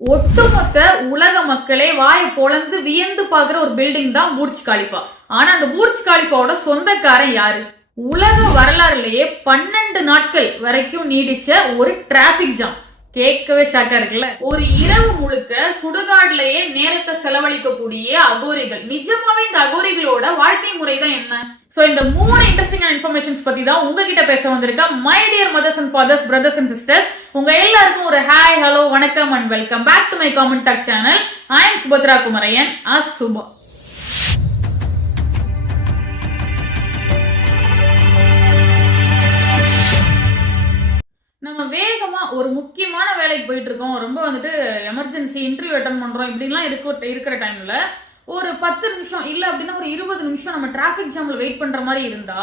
ஒட்டுமொத்த உலக மக்களே வாயை பொளந்து வியந்து பாக்குற ஒரு பில்டிங் தான் பூர்ஜ் காலிஃபா. ஆனா அந்த பூர்ஜ் காலிஃபாவோட சொந்தக்காரன் யாரு? உலக வரலாறுலயே 12 நாட்கள் வரைக்கும் நீடிச்ச ஒரு டிராபிக் ஜாம். கேட்கவே ஷாக்கா இருக்குல்ல. ஒரு இரவு முழுக்க சுடுகாடுலயே நேரத்தை செலவழிக்கக்கூடிய அகோரிகள். நிஜமாவே இந்த அகோரிகளோட வாழ்க்கை முறை தான் என்ன? சோ இந்த 3 இன்ட்ரெஸ்டிங்கான இன்ஃபர்மேஷன்ஸ் பத்தி தான் உங்ககிட்ட பேச வந்திருக்கேன். My dear mothers and fathers, brothers and sisters, உங்க எல்லாருக்கும் ஒரு ஹாய், ஹலோ, வணக்கம் and welcome back to my comment talk channel. I am Subhadra Kumaraiyan Subha. நம்ம வேகமா ஒரு முக்கியமான வேலைக்கு போயிட்டு இருக்கோம், ரொம்ப எமர்ஜென்சி இன்டர்வியூ அட்டன் பண்றோம், இப்படிலாம் இருக்கிற டைம்ல ஒரு 10 நிமிஷம் இல்ல அப்படின்னா ஒரு 20 நிமிஷம் நம்ம டிராபிக் ஜாம்ல வெயிட் பண்ற மாதிரி இருந்தா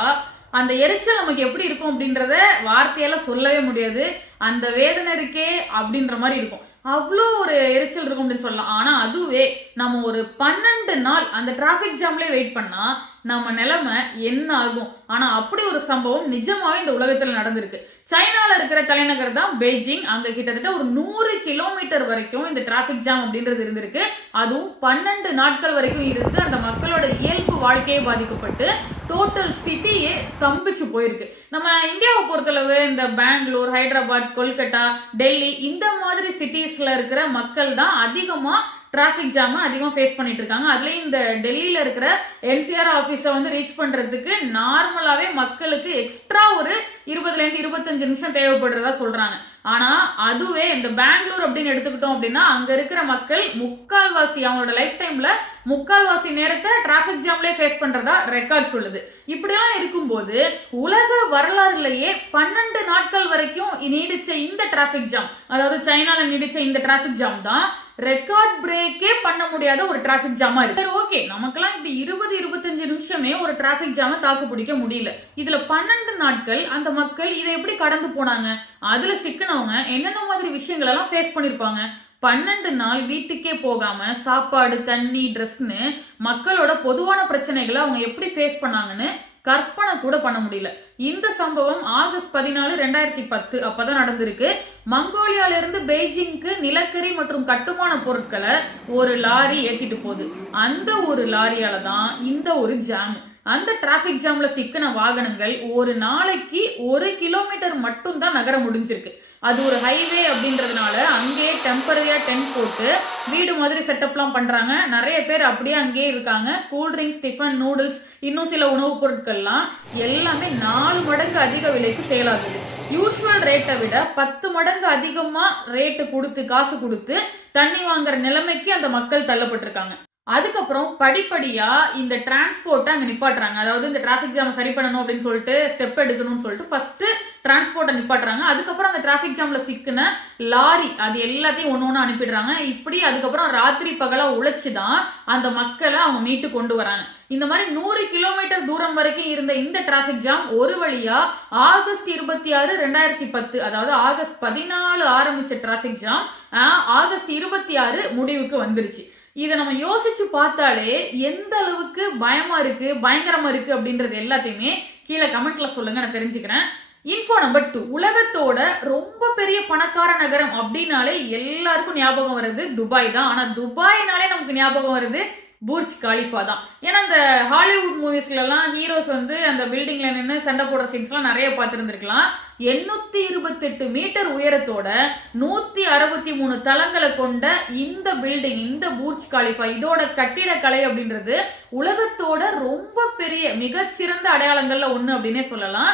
அந்த எரிச்சல் நமக்கு எப்படி இருக்கும் அப்படின்றத வார்த்தையால சொல்லவே முடியாது. அந்த வேதனை இருக்கே அப்படின்ற மாதிரி இருக்கும். அவ்வளோ ஒரு எரிச்சல் இருக்கும் அப்படின்னு சொல்லலாம். ஆனா அதுவே நம்ம ஒரு 12 நாள் அந்த டிராபிக் ஜாம்லயே வெயிட் பண்ணா நம்ம நிலைமை என்ன ஆகும்? ஆனா அப்படி ஒரு சம்பவம் நிஜமாவே இந்த உலகத்துல நடந்திருக்கு. சைனால இருக்கிற தலைநகர் தான் பெய்ஜிங். அங்க கிட்டத்தட்ட ஒரு 100 கிலோமீட்டர் வரைக்கும் இந்த டிராபிக் ஜாம் அப்படின்றது இருந்திருக்கு. அதுவும் 12 நாட்கள் வரைக்கும் இருந்து அந்த மக்களோட இயல்பு வாழ்க்கையை பாதிக்கப்பட்டு டோட்டல் சிட்டியே ஸ்தம்பிச்சு போயிருக்கு. நம்ம இந்தியாவை பொறுத்தளவு இந்த பெங்களூர், ஹைதராபாத், கொல்கட்டா, டெல்லி இந்த மாதிரி சிட்டிஸ்ல இருக்கிற மக்கள் தான் அதிகமா டிராபிக் ஜாம அதிகமா ஃபேஸ் பண்ணிட்டு இருக்காங்க. அதுலயும் இந்த டெல்லியில இருக்கிற என்சிஆர் ஆபீஸ ரீச் பண்றதுக்கு நார்மலாவே மக்களுக்கு எக்ஸ்ட்ரா ஒரு 20ல இருந்து 25 நிமிஷம் தேவைப்படுறதா சொல்றாங்க. ஆனா அதுவே இந்த பெங்களூர் அப்படின்னு எடுத்துக்கிட்டோம் அப்படின்னா அங்க இருக்கிற மக்கள் முக்கால்வாசி அவங்களோட லைஃப் டைம்ல முக்கால்வாசி நேரத்தை டிராபிக் ஜாம்லயே ஃபேஸ் பண்றதா ரெக்கார்ட் சொல்லுது. இப்படிலாம் இருக்கும்போது உலக வரலாறுலயே 12 நாட்கள் வரைக்கும் நீடிச்ச இந்த டிராபிக் ஜாம், அதாவது சைனால நீடிச்ச இந்த டிராபிக் ஜாம் தான் ரெக்கார்ட் பிரேக்கே பண்ண முடியாத ஒரு டிராபிக் ஜாமா இருக்கு. ஓகே, நமக்கெல்லாம் இப்படி 20-25 நிமிஷமே ஒரு டிராபிக் ஜாம தாக்கு பிடிக்க முடியல. இதுல 12 நாட்கள் அந்த மக்கள் இதை எப்படி கடந்து போனாங்க? அதுல சிக்கனவங்க என்னென்ன மாதிரி விஷயங்கள் எல்லாம் ஃபேஸ் பண்ணிருப்பாங்க? 12 நாள் வீட்டுக்கே போகாம சாப்பாடு, தண்ணி, ட்ரெஸ்னு மக்களோட பொதுவான பிரச்சனைகளை அவங்க எப்படி ஃபேஸ் பண்ணாங்கன்னு கற்பனை கூட பண்ண முடியல. இந்த சம்பவம் ஆகஸ்ட் 14, 2010 அப்பதான் நடந்திருக்கு. மங்கோலியால இருந்து பெய்ஜிங்க்கு நிலக்கரி மற்றும் கட்டுமான பொருட்களை ஒரு லாரி ஏத்திட்டு போகுது. அந்த ஒரு லாரியால தான் இந்த ஒரு ஜாம். அந்த டிராபிக் ஜாம்ல சிக்கின வாகனங்கள் ஒரு நாளைக்கு 1 கிலோமீட்டர் மட்டும் தான் நகர முடிஞ்சிருக்கு. அது ஒரு ஹைவே அப்படின்றதுனால அங்கேயே டெம்பரரியா டென்ட் போட்டு வீடு மாதிரி செட்டப்லாம் பண்றாங்க. நிறைய பேர் அப்படியே அங்கேயே இருக்காங்க. கூல்ட்ரிங்க்ஸ், டிஃபன், நூடுல்ஸ், இன்னும் சில உணவுப் பொருட்கள்லாம் எல்லாமே 4 மடங்கு அதிக விலைக்கு சேல் ஆகுது. யூஸ்வல் ரேட்டை விட 10 மடங்கு அதிகமா ரேட்டு கொடுத்து காசு கொடுத்து தண்ணி வாங்குற நிலைமைக்கு அந்த மக்கள் தள்ளப்பட்டிருக்காங்க. அதுக்கப்புறம் படிப்படியா இந்த டிரான்ஸ்போர்ட்டை அங்க நிப்பாட்டுறாங்க. அதாவது இந்த டிராபிக் ஜாம் சரி பண்ணணும் அப்படின்னு சொல்லிட்டு ஸ்டெப் எடுக்கணும்னு சொல்லிட்டு ஃபர்ஸ்ட் டிரான்ஸ்போர்ட்டை நிப்பாட்டுறாங்க. அதுக்கப்புறம் அந்த டிராபிக் ஜாம்ல சிக்கின லாரி அது எல்லாத்தையும் ஒண்ணு அனுப்பிடுறாங்க. இப்படி அதுக்கப்புறம் ராத்திரி பகலா உழைச்சுதான் அந்த மக்களை அவங்க மீட்டு கொண்டு வராங்க. இந்த மாதிரி 100 கிலோமீட்டர் தூரம் வரைக்கும் இருந்த இந்த டிராபிக் ஜாம் ஒரு வழியா ஆகஸ்ட் 26, 2010, அதாவது ஆகஸ்ட் 14 ஆரம்பிச்ச டிராபிக் ஜாம் ஆகஸ்ட் 26 முடிவுக்கு வந்துருச்சு. இதை நம்ம யோசிச்சு பார்த்தாலே எந்த அளவுக்கு பயமா இருக்கு, பயங்கரமா இருக்கு அப்படின்றது எல்லாத்தையுமே கீழே கமெண்ட்ல சொல்லுங்க, நான் தெரிஞ்சுக்கிறேன். இன்ஃபோ நம்பர் 2, உலகத்தோட ரொம்ப பெரிய பணக்கார நகரம் அப்படின்னாலே எல்லாருக்கும் ஞாபகம் வருது துபாய் தான். ஆனா துபாய்னாலே நமக்கு ஞாபகம் வருது பூர்ஜ் காலிஃபா தான். ஏன்னா இந்த ஹாலிவுட் மூவிஸ்ல எல்லாம் ஹீரோஸ் அந்த பில்டிங்ல நின்று சண்டை போடுற சீன்ஸ் எல்லாம் நிறைய பார்த்திருந்திருக்கலாம். 828 மீட்டர் உயரத்தோட 163 தளங்களை கொண்ட இந்த பில்டிங், இந்த பூர்ஜ் காலிஃபா, இதோட கட்டிடக்கலை அப்படின்றது உலகத்தோட ரொம்ப பெரிய மிகச்சிறந்த அடையாளங்கள்ல ஒண்ணு அப்படின்னே சொல்லலாம்.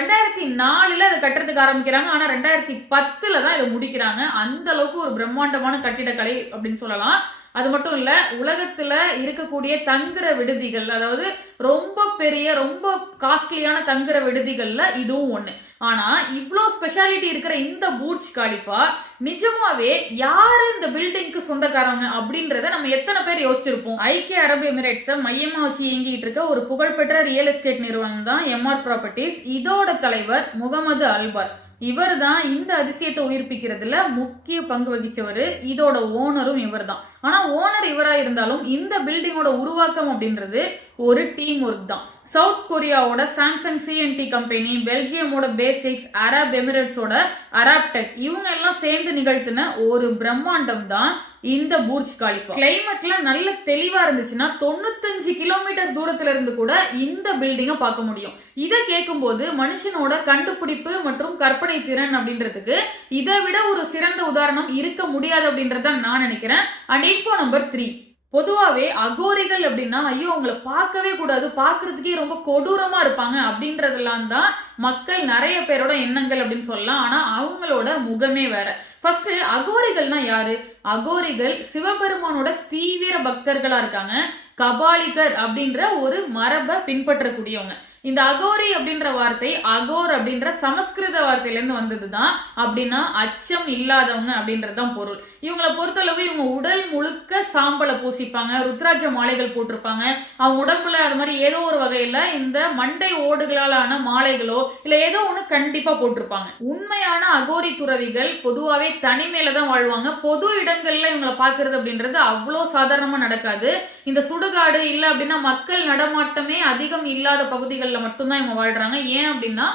2004 அதை கட்டுறதுக்கு ஆரம்பிக்கிறாங்க. ஆனா 2010 தான் இதை முடிக்கிறாங்க. அந்த அளவுக்கு ஒரு பிரம்மாண்டமான கட்டிடக்கலை அப்படின்னு சொல்லலாம். அது மட்டும் இல்ல, உலகத்துல இருக்கக்கூடிய தங்குற விடுதிகள், அதாவது ரொம்ப பெரிய ரொம்ப காஸ்ட்லியான தங்குற விடுதிகள்ல இதுவும் ஒண்ணு. ஆனா இவ்ளோ ஸ்பெஷாலிட்டி இருக்கிற இந்த பூர்ஜ் காலிஃபா நிஜமாவே யாரு இந்த பில்டிங்க்கு சொந்தக்காரங்க அப்படின்றத நம்ம எத்தனை பேர் யோசிச்சிருப்போம்? ஐக்கிய அரபு எமிரேட்ஸை மையமா வச்சு இயங்கிட்டு இருக்க ஒரு புகழ்பெற்ற ரியல் எஸ்டேட் நிறுவனம் தான் எம்ஆர் ப்ராப்பர்ட்டிஸ். இதோட தலைவர் முகமது அல்பார். இவர் தான் இந்த அதிசயத்தை உயிர்ப்பிக்கிறதுல முக்கிய பங்கு வகிச்சவர். இதோட ஓனரும் இவர் தான். ஆனா ஓனர் இவரா இருந்தாலும் இந்த பில்டிங்கோட உருவாக்கம் அப்படின்றது ஒரு டீம் ஒர்க் தான். சவுத் கொரியாவோட சாம்சங் சிஎன்டி கம்பெனி, பெல்ஜியமோட பேசிக்ஸ், அரப் எமிரேட்ஸோட அராப்டெக் இவங்க எல்லாம் சேர்ந்து நிகழ்த்தின ஒரு பிரம்மாண்டம் தான் இந்த பூர்ஜ் கலிஃபா. கிளைமேட்ல நல்ல தெளிவா இருந்துச்சுன்னா 95 கிலோமீட்டர் தூரத்துல இருந்து கூட இந்த பில்டிங்க பார்க்க முடியும். இதை கேட்கும் போது மனுஷனோட கண்டுபிடிப்பு மற்றும் கற்பனை திறன் அப்படின்றதுக்கு இதை விட ஒரு சிறந்த உதாரணம் இருக்க முடியாது அப்படின்றத நான் நினைக்கிறேன். அண்ட் இன்ஃபோ நம்பர் 3, பொதுவாவே அகோரிகள் அப்படின்னா ஐயோ அவங்கள பார்க்கவே கூடாது, பார்க்கறதுக்கே ரொம்ப கொடூரமா இருப்பாங்க அப்படின்றதெல்லாம் தான் மக்கள் நிறைய பேரோட எண்ணங்கள் அப்படின்னு சொல்லலாம். ஆனா அவங்களோட முகமே வேற. ஃபர்ஸ்ட் அகோரிகள்னா யாரு? அகோரிகள் சிவபெருமானோட தீவிர பக்தர்களா இருக்காங்க. கபாலிகர் அப்படின்ற ஒரு மரபை பின்பற்றக்கூடியவங்க. இந்த அகோரி அப்படின்ற வார்த்தை அகோர் அப்படின்ற சமஸ்கிருத வார்த்தையில இருந்து வந்ததுதான். அப்படின்னா அச்சம் இல்லாதவங்க அப்படின்றதுதான் பொருள். இவங்களை பொறுத்தளவு இவங்க உடல் முழுக்க சாம்பலை பூசிப்பாங்க, ருத்ராட்ச மாலைகள் போட்டிருப்பாங்க. அவங்க உடம்புல அது மாதிரி ஏதோ ஒரு வகையில இந்த மண்டை ஓடுகளாலான மாலைகளோ இல்ல ஏதோ ஒண்ணு கண்டிப்பா போட்டிருப்பாங்க. உண்மையான அகோரி துறவிகள் பொதுவாவே தனிமையில தான் வாழ்வாங்க. பொது இடங்கள்ல இவங்களை பாக்குறது அப்படின்றது அவ்வளோ சாதாரணமா நடக்காது. இந்த சுடுகாடு இல்ல அப்படின்னா மக்கள் நடமாட்டமே அதிகம் இல்லாத பகுதிகளில் மட்டும்தான் இவங்க வாழ்றாங்க. ஏன் அப்படின்னா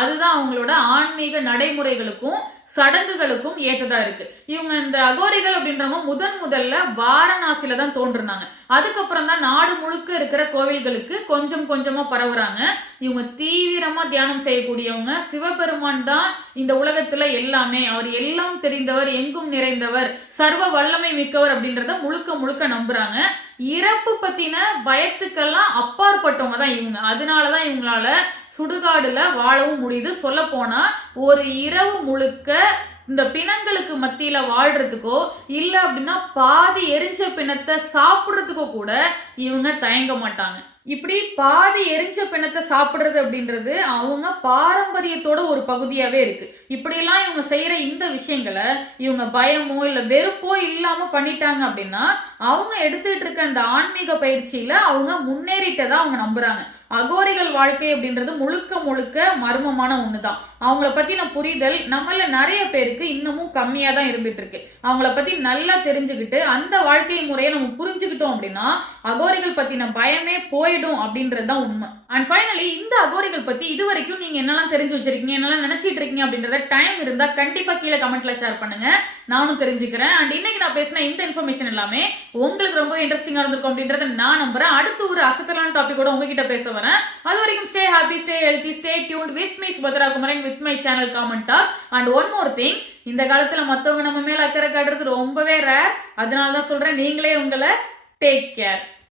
அதுதான் அவங்களோட ஆன்மீக நடைமுறைகளுக்கும் சடங்குகளுக்கும் ஏற்றதா இருக்கு. இவங்க இந்த அகோரிகள் அப்படின்றவங்க முதல்ல வாரணாசியில தான் தோன்றுனாங்க. அதுக்கப்புறம் தான் நாடு முழுக்க இருக்கிற கோவில்களுக்கு கொஞ்சம் கொஞ்சமா பரவுறாங்க. இவங்க தீவிரமா தியானம் செய்யக்கூடியவங்க. சிவபெருமான் தான் இந்த உலகத்துல எல்லாமே, அவர் எல்லாம் தெரிந்தவர், எங்கும் நிறைந்தவர், சர்வ வல்லமை மிக்கவர் அப்படின்றத முழுக்க முழுக்க நம்புறாங்க. இறப்பு பத்தின பயத்துக்கெல்லாம் அப்பாற்பட்டவங்க தான் இவங்க. அதனாலதான் இவங்களால சுடுகாடுல வாழவும் முடியுது. சொல்ல போனா ஒரு இரவு முழுக்க இந்த பிணங்களுக்கு மத்தியில வாழ்றதுக்கோ இல்ல அப்படின்னா பாதி எரிஞ்ச பிணத்தை சாப்பிடுறதுக்கோ கூட இவங்க தயங்க மாட்டாங்க. இப்படி பாதி எரிஞ்ச பிணத்தை சாப்பிடுறது அப்படின்றது அவங்க பாரம்பரியத்தோட ஒரு பகுதியாவே இருக்கு. இப்படியெல்லாம் இவங்க செய்யற இந்த விஷயங்களை இவங்க பயமோ இல்ல வெறுப்போ இல்லாம பண்ணிட்டாங்க அப்படின்னா அவங்க எடுத்துட்டு இருக்க அந்த ஆன்மீக பயிற்சியில அவங்க முன்னேறிட்டதா அவங்க நம்புறாங்க. அகோரிகள் வாழ்க்கை அப்படின்றது முழுக்க முழுக்க மர்மமான ஒண்ணுதான். அவங்கள பத்தின புரிதல் நம்மள நிறைய பேருக்கு இன்னமும் கம்மியா தான் இருந்துட்டு இருக்கு. அவங்கள பத்தி நல்லா தெரிஞ்சுக்கிட்டு அந்த வாழ்க்கை முறையை நம்ம புரிஞ்சுக்கிட்டோம் அப்படின்னா அகோரிகள் பத்தின பயமே போயிடும் அப்படின்றதுதான் உண்மை. அண்ட் ஃபைனலி இந்த அகோரிகள் பத்தி இது வரைக்கும் நீங்க என்னெல்லாம் தெரிஞ்சு வச்சிருக்கீங்க, என்னெல்லாம் நினைச்சிட்டு இருக்கீங்க அப்படின்றத டைம் இருந்தா கண்டிப்பா கீழே கமெண்ட்ல ஷேர் பண்ணுங்க, நானும் தெரிஞ்சுக்கிறேன். அண்ட் இன்னைக்கு நான் பேசின இந்த இன்ஃபர்மேஷன் எல்லாமே உங்களுக்கு ரொம்ப இன்ட்ரெஸ்டிங்கா இருந்திருக்கும் அப்படின்றத நான் நம்புறேன். அடுத்து ஒரு அசத்தலான டாபிக்கோட உங்ககிட்ட பேச வரேன். அது வரைக்கும் stay happy, stay healthy, stay tuned with me Subhadra Kumaran with my channel Comment Talk. And one more thing, இந்த காலத்துல மத்தவங்க நம்ம மேல அக்கறை காட்டுறது ரொம்பவே ரேர். அதனாலதான் சொல்றேன், நீங்களே உங்களை டேக் கேர்.